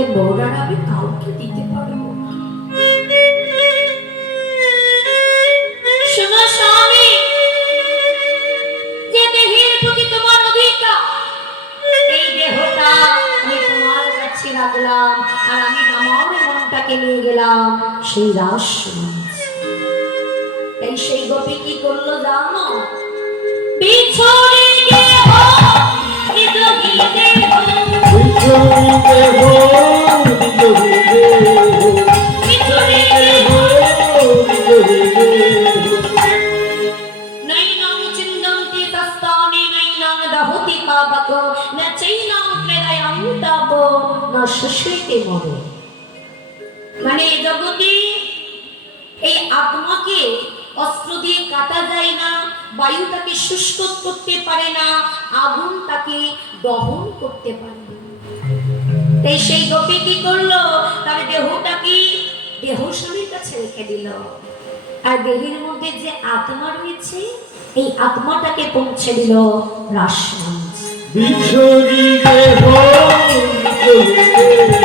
এ border আমি কাউকে দিতে পারবো না। শোনো স্বামী, যে দেহের প্রতি তোমার অধিকার, এই দেহটা আমি তোমার কাছে রাখলাম, আর আমি আমার মনটাকে নিয়ে গেলাম সেই রাসমঞ্চ। এই সেই গোপী কি করলো জানো? বিছড়ে দেহ বিদহি দেহ, বিছড়ে দেহ বিদহি দেহ, বিছড়ে দেহ বিদহি দেহ। নৈনং চিন্দন্তি তস্তানি নৈনং দহতি পাবক না চৈনং ক্লেদয়ং তব না শুষ্যতে মরে। মানে জগতে এই আত্মাকে অস্ত্র দিয়ে কাটা যায় না, বায়ু তাকে শুষ্ক করতে পারে না, আগুন তাকে দহন করতে পারে না। তাই সেই গোপী কি করলো? তার দেহটাকে দেহ স্বামীর কাছে রেখে দিল, আর দেহের মধ্যে যে আত্মা রয়েছে এই আত্মাটাকে পৌঁছে দিল রাসমঞ্চ। বিছড়ি দেহ বিছড়ি দেহ